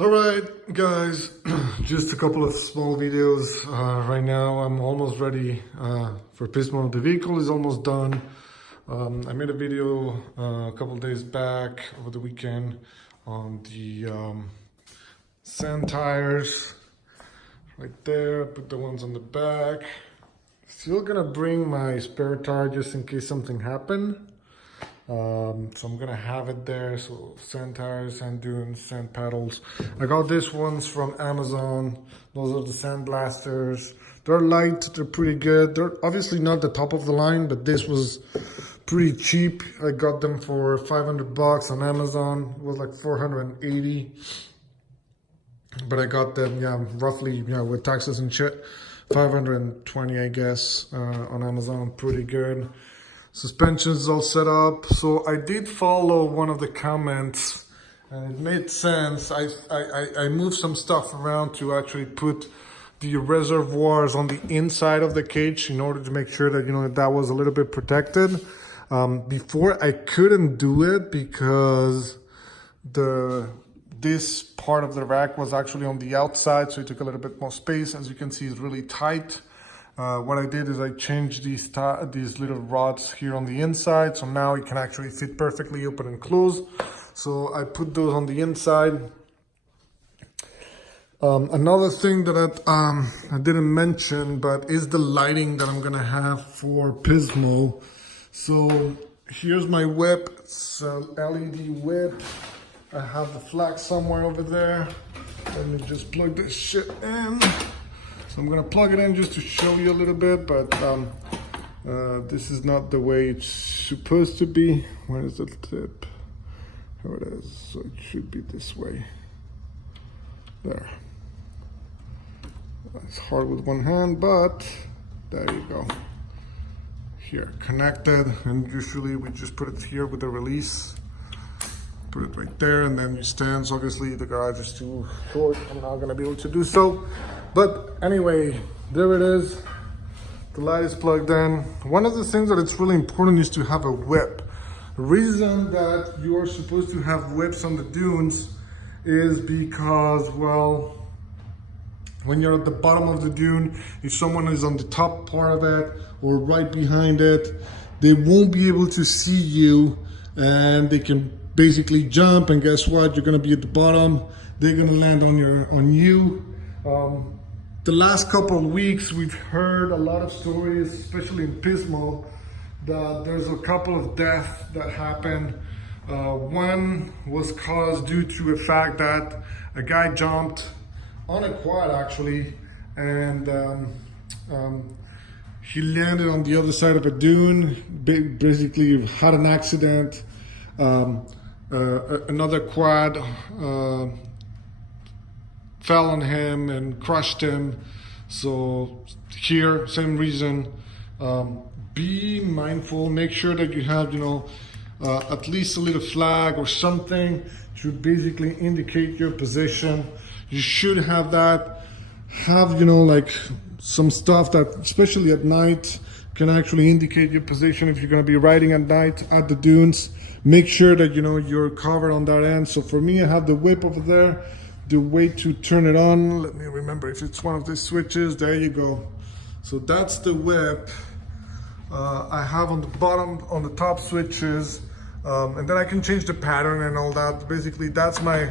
All right, guys, just a couple of small videos. Right now, I'm almost ready for Pismo. The vehicle is almost done. I made a video a couple of days back over the weekend on the sand tires right there. Put the ones on the back. Still gonna bring my spare tire just in case something happened. So I'm gonna have it there. So sand tires, sand dunes, sand paddles. I got these ones from Amazon. Those are the sand blasters. They're light, they're pretty good. They're obviously not the top of the line, but this was pretty cheap. I got them for 500 bucks on Amazon. It was like 480. But I got them, yeah, roughly, with taxes and shit, 520, I guess, on Amazon. Pretty good. Suspension's all set up. So I did follow one of the comments and it made sense. I moved some stuff around to actually put the reservoirs on the inside of the cage in order to make sure that, that was a little bit protected. Before I couldn't do it because this part of the rack was actually on the outside, so it took a little bit more space. As you can see, it's really tight. What I did is I changed these little rods here on the inside, so now it can actually fit perfectly open and close. So I put those on the inside. Another thing that I didn't mention, but is the lighting that I'm gonna have for Pismo. So here's my whip. It's a LED whip. I have the flag somewhere over there. Let me just plug this shit in. So I'm gonna plug it in just to show you a little bit, but this is not the way it's supposed to be. Where is the tip? Here it is. So it should be this way. There. It's hard with one hand, but there you go. Here, connected, and usually we just put it here with the release. Put it right there, and then you stand. So obviously the garage is too short. I'm not gonna be able to do so. But anyway, there it is. The light is plugged in. One of the things that it's really important is to have a whip. The reason that you are supposed to have whips on the dunes is because, well, when you're at the bottom of the dune, if someone is on the top part of it or right behind it, they won't be able to see you, and they can basically jump, and guess what? You're gonna be at the bottom. They're gonna land on you. The last couple of weeks, we've heard a lot of stories, especially in Pismo, that there's a couple of deaths that happened. One was caused due to the fact that a guy jumped on a quad actually, and he landed on the other side of a dune, basically had an accident. Another quad fell on him and crushed him. So here, same reason. Be mindful, make sure that you have, at least a little flag or something to basically indicate your position. You should have that. Have, like some stuff that, especially at night, can actually indicate your position if you're gonna be riding at night at the dunes. Make sure that, you're covered on that end. So for me, I have the whip over there. The way to turn it on, let me remember if it's one of these switches. There you go. So that's the whip. I have on the bottom, on the top switches, and then I can change the pattern and all that. Basically, that's my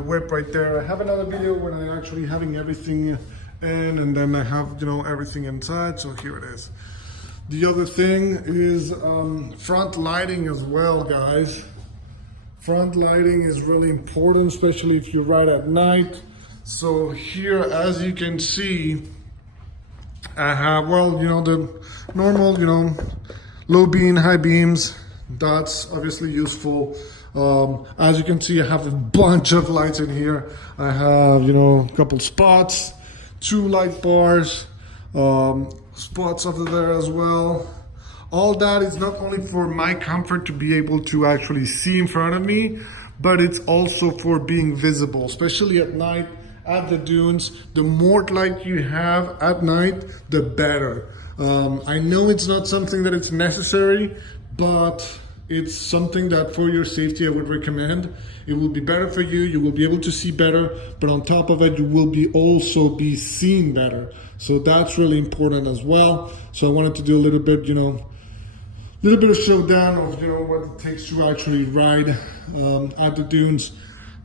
whip right there. I have another video when I'm actually having everything in, and then I have, everything inside. So here it is. The other thing is front lighting as well, guys. Front lighting is really important, especially if you ride at night. So here, as you can see, I have, the normal, low beam, high beams. That's obviously useful. As you can see, I have a bunch of lights in here. I have, a couple spots, 2 light bars, spots over there as well. All that is not only for my comfort to be able to actually see in front of me, but it's also for being visible, especially at night at the dunes. The more light you have at night, the better. I know it's not something that it's necessary, but It's something that for your safety I would recommend. It will be better for you. You will be able to see better, but on top of it, you will be also be seen better. So that's really important as well. So I wanted to do a little bit, little bit of showdown of what it takes to actually ride at the dunes.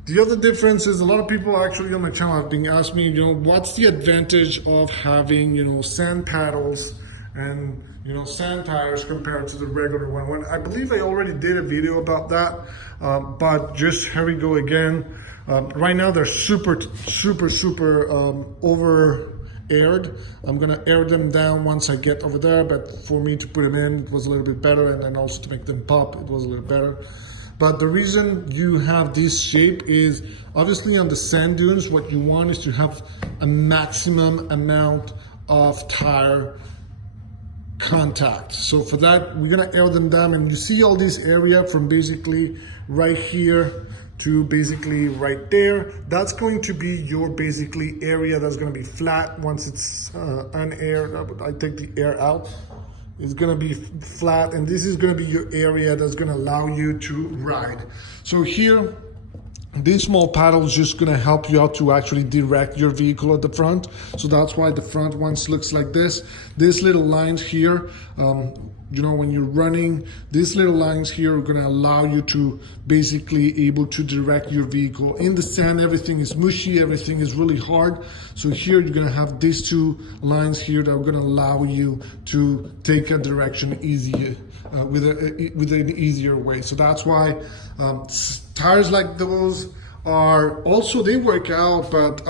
The other difference is a lot of people actually on my channel have been asking me, what's the advantage of having sand paddles and sand tires compared to the regular one. When I believe I already did a video about that, but just here we go again. Right now they're super over aired. I'm gonna air them down once I get over there, but for me to put them in, it was a little bit better, and then also to make them pop, it was a little better. But the reason you have this shape is obviously on the sand dunes, what you want is to have a maximum amount of tire contact. So for that, we're gonna air them down, and you see all this area from basically right here to basically right there. That's going to be your basically area that's gonna be flat once it's unaired. I take the air out. It's gonna be flat, and this is gonna be your area that's gonna allow you to ride. So here, this small paddle is just gonna help you out to actually direct your vehicle at the front. So that's why the front ones looks like this. These little lines here, when you're running, these little lines here are gonna allow you to basically able to direct your vehicle. In the sand, everything is mushy, everything is really hard. So here you're gonna have these two lines here that are gonna allow you to take a direction easier, with an easier way. So that's why tires like those are also, they work out, but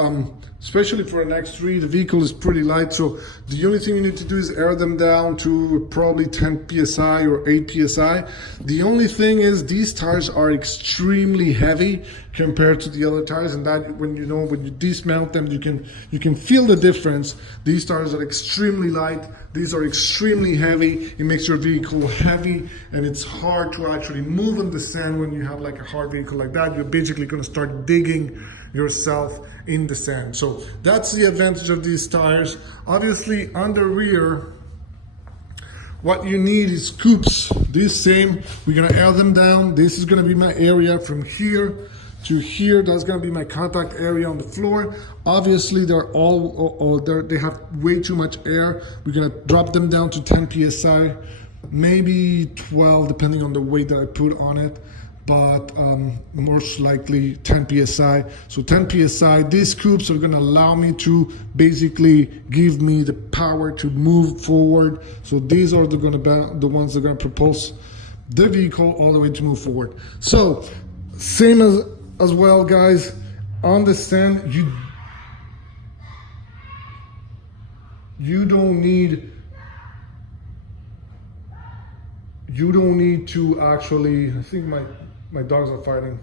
especially for an X3, the vehicle is pretty light. So the only thing you need to do is air them down to probably 10 PSI or 8 PSI. The only thing is these tires are extremely heavy compared to the other tires, and that when you dismount them, you can feel the difference. These tires are extremely light. These are extremely heavy. It makes your vehicle heavy, and it's hard to actually move in the sand when you have like a hard vehicle like that. You're basically gonna start digging yourself in the sand. So that's the advantage of these tires. Obviously on the rear, what you need is scoops. This same, we're gonna air them down. This is gonna be my area from here to here. That's gonna be my contact area on the floor. Obviously they're they have way too much air. We're gonna drop them down to 10 PSI, maybe 12 depending on the weight that I put on it, but most likely 10 PSI. So 10 PSI, these scoops are gonna allow me to basically give me the power to move forward. So these are the ones that are gonna propulse the vehicle all the way to move forward. So same as well, guys, on the sand, you don't need to actually, I think my dogs are fighting.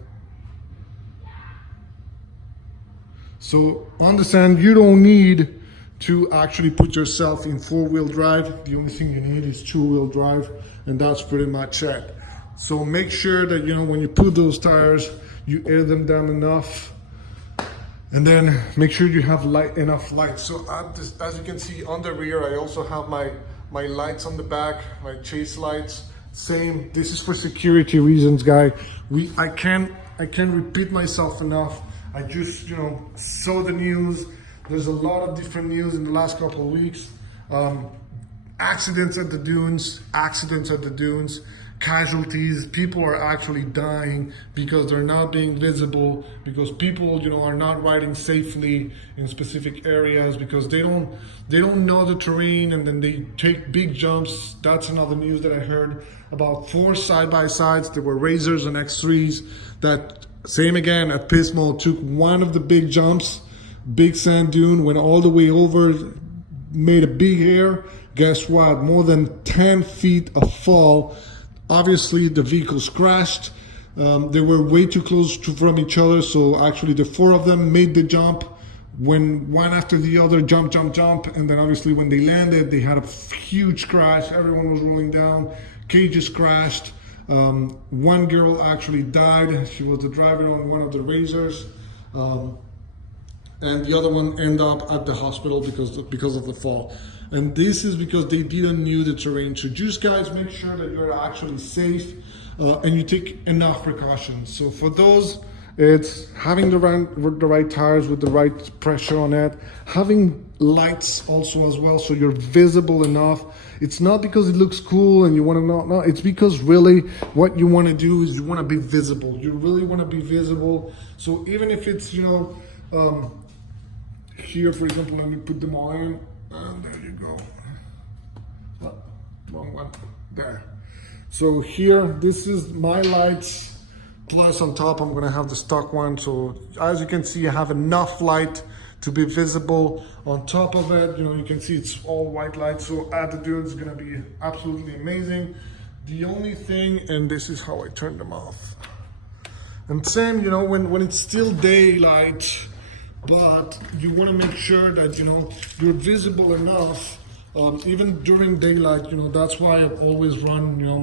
So on the sand, you don't need to actually put yourself in 4-wheel drive. The only thing you need is 2-wheel drive, and that's pretty much it. So make sure that when you put those tires, you air them down enough, and then make sure you have enough light. So as you can see on the rear, I also have my lights on the back, my chase lights. Same, this is for security reasons, guy. I can't repeat myself enough. I just saw the news. There's a lot of different news in the last couple of weeks. Accidents at the dunes, casualties. People are actually dying because they're not being visible, because people are not riding safely in specific areas, because they don't know the terrain, and then they take big jumps. That's another news that I heard about 4 side-by-sides. There were Razors and X3s that, same again at Pismo, took one of the big jumps, big sand dune, went all the way over, made a big air. Guess what? More than 10 feet of fall. Obviously the vehicles crashed. They were way too close from each other, so actually the 4 of them made the jump, when one after the other jump, and then obviously when they landed, they had a huge crash. Everyone was rolling down, cages crashed. One girl actually died. She was the driver on one of the Razors, and the other one ended up at the hospital because of the fall. And this is because they didn't know the terrain. So just guys, make sure that you're actually safe. and you take enough precautions. So for those, it's having the right tires with the right pressure on it, having lights also as well, so you're visible enough. It's not because it looks cool and you want to know, no, it's because really what you want to do is you want to be visible. You really want to be visible. So even if it's, you know, here, for example, let me put them all in, and there you go. Oh, wrong one, there. So here, this is my lights. Plus on top, I'm gonna have the stock one. So as you can see, I have enough light to be visible. On top of it, you know, you can see it's all white light. So at the dunes, it's gonna be absolutely amazing. The only thing, and this is how I turn them off. And same, you know, when it's still daylight, but you wanna make sure that, you know, you're visible enough, even during daylight. You know, that's why I've always run, you know,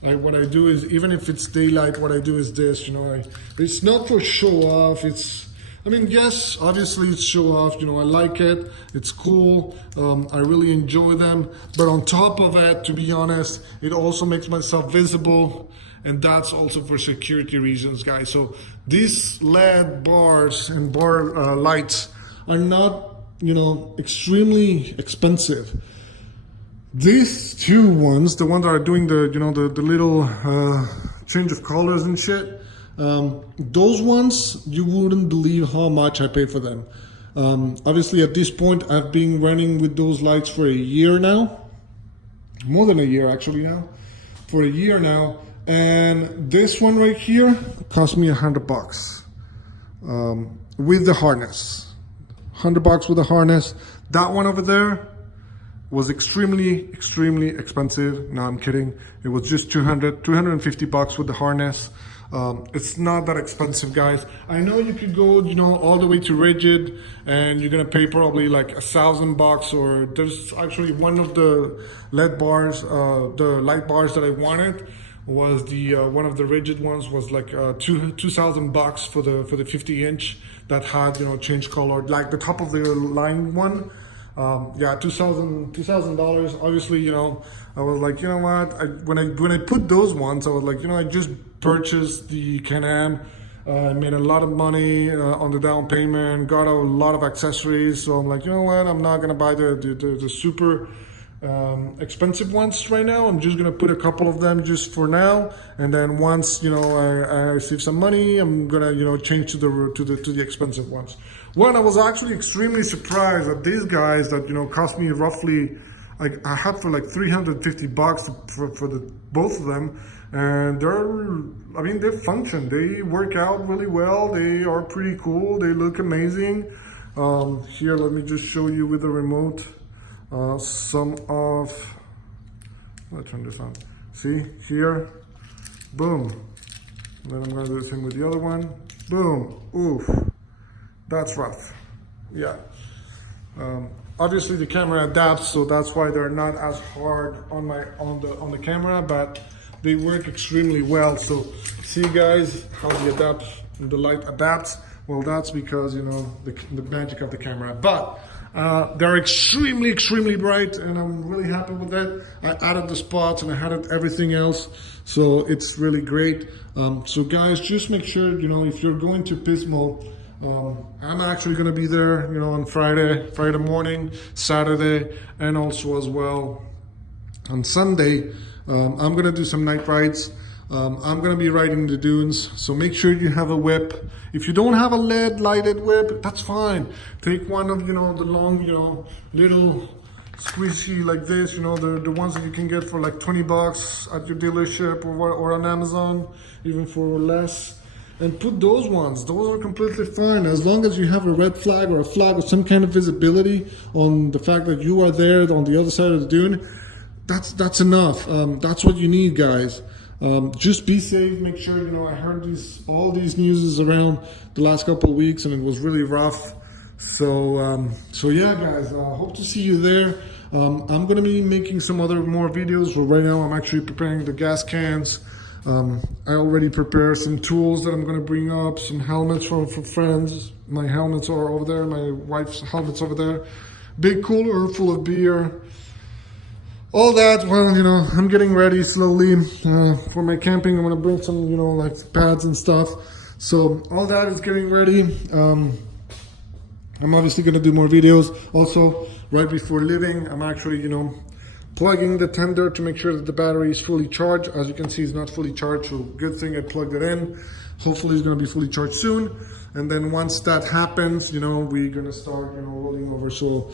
what I do is, even if it's daylight, what I do is this, you know, it's not for show off. I mean, yes, obviously it's show off, you know, I like it, it's cool, I really enjoy them. But on top of it, to be honest, it also makes myself visible, and that's also for security reasons, guys. So these LED bars and bar lights are not, you know, extremely expensive. These two ones, the ones that are doing the, you know, the little change of colors and shit, those ones, you wouldn't believe how much I pay for them. Obviously at this point, I've been running with those lights for a year now, more than a year actually now, for a year now. And this one right here cost me $100 with the harness, $100 with the harness. That one over there was extremely expensive. No, I'm kidding. It was just $250 with the harness. It's not that expensive, guys. I know you could go, you know, all the way to rigid, and you're gonna pay probably like $1,000. Or there's actually one of the LED bars, the light bars that I wanted was the one of the rigid ones was like $2,000 for the 50-inch that had, you know, change color, like the top of the line one. Yeah, $2,000. Obviously, you know, I was like, you know what? When I put those ones, I was like, you know, I just purchased the Can-Am. I made a lot of money on the down payment, got a lot of accessories. So I'm like, you know what? I'm not gonna buy the super expensive ones right now. I'm just gonna put a couple of them just for now, and then once, you know, I save some money, I'm gonna, you know, change to the expensive ones. Well, I was actually extremely surprised at these guys that, you know, cost me roughly, like I had for like $350 for the both of them, and I mean, they function, they work out really well, they are pretty cool, they look amazing. Here, let me just show you with the remote some of, let's turn this on. See here, boom. And then I'm gonna do the same with the other one. Boom, oof. That's rough, yeah. Obviously the camera adapts, so that's why they're not as hard on the camera, but they work extremely well. So see, guys, how the light adapts. Well, that's because, you know, the magic of the camera. But they're extremely bright, and I'm really happy with that. I added the spots and I added everything else, so it's really great. So guys, just make sure, you know, if you're going to Pismo, I'm actually going to be there, you know, on Friday morning, Saturday, and also as well on Sunday. I'm going to do some night rides. I'm going to be riding the dunes, so make sure you have a whip. If you don't have a LED lighted whip, that's fine. Take one of, you know, the long, you know, little squishy like this, you know, the ones that you can get for like $20 at your dealership or on Amazon, even for less. And put those ones. Those are completely fine, as long as you have a red flag or a flag or some kind of visibility on the fact that you are there on the other side of the dune. That's enough. That's what you need, guys. Just be safe. Make sure, you know, I heard all these news around the last couple of weeks, and it was really rough. So yeah, guys, hope to see you there. I'm gonna be making some more videos. But right now I'm actually preparing the gas cans. I already prepared some tools that I'm going to bring up, some helmets for friends. My helmets are over there, my wife's helmet's over there. Big cooler full of beer. all that, well, you know, I'm getting ready slowly for my camping. I'm gonna bring some, you know, like pads and stuff. So all that is getting ready. I'm obviously gonna do more videos. Also, right before leaving, I'm actually, you know, plugging the tender to make sure that the battery is fully charged. As you can see, it's not fully charged, so good thing I plugged it in. Hopefully it's gonna be fully charged soon. And then once that happens, you know, we're gonna start, you know, rolling over. So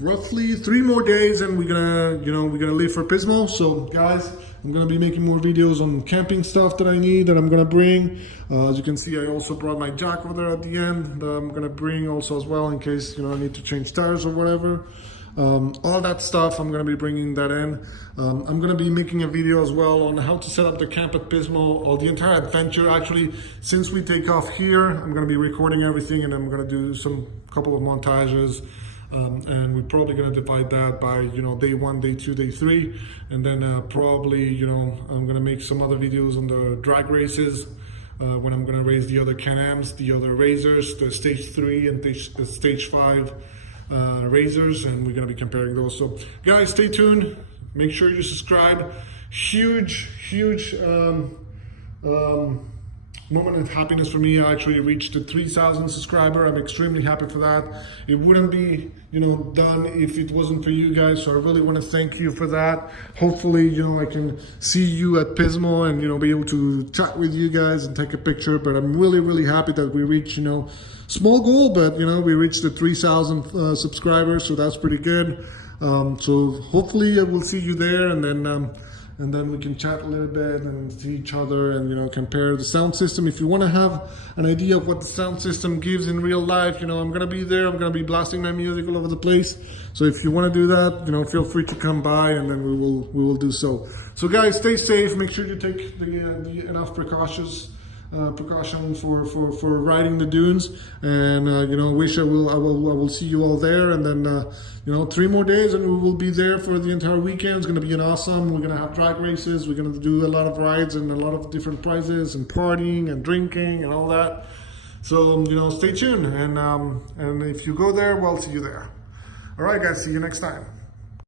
roughly 3 more days and we're gonna leave for Pismo. So guys, I'm gonna be making more videos on camping stuff that I need, that I'm gonna bring. As you can see, I also brought my jack over there at the end that I'm gonna bring also as well, in case, you know, I need to change tires or whatever. All that stuff, I'm gonna be bringing that in. I'm gonna be making a video as well on how to set up the camp at Pismo, or the entire adventure. Actually, since we take off here, I'm gonna be recording everything, and I'm gonna do some couple of montages. And we're probably gonna divide that by, you know, day 1, day 2, day 3, and then probably, you know, I'm gonna make some other videos on the drag races when I'm gonna race the other Can-Ams, the other Razors, the stage 3 and the stage 5 Razors, and we're gonna be comparing those. So guys, stay tuned, make sure you subscribe. Huge moment of happiness for me. I actually reached the 3,000 subscriber. I'm extremely happy for that. It wouldn't be, you know, done if it wasn't for you guys, so I really want to thank you for that. Hopefully, you know, I can see you at Pismo and, you know, be able to chat with you guys and take a picture. But I'm really happy that we reached, you know, small goal, but, you know, we reached the 3,000 subscribers, so that's pretty good. So hopefully I will see you there, and then we can chat a little bit and see each other and, you know, compare the sound system. If you want to have an idea of what the sound system gives in real life, you know, I'm going to be there. I'm going to be blasting my music all over the place. So if you want to do that, you know, feel free to come by, and then we will do so. So guys, stay safe. Make sure you take the enough precaution for riding the dunes, and you know, I will see you all there. And then you know, 3 more days and we will be there for the entire weekend. It's going to be an awesome. We're going to have drag races, we're going to do a lot of rides and a lot of different prizes and partying and drinking and all that. So, you know, stay tuned, and if you go there, well, see you there. All right guys, see you next time.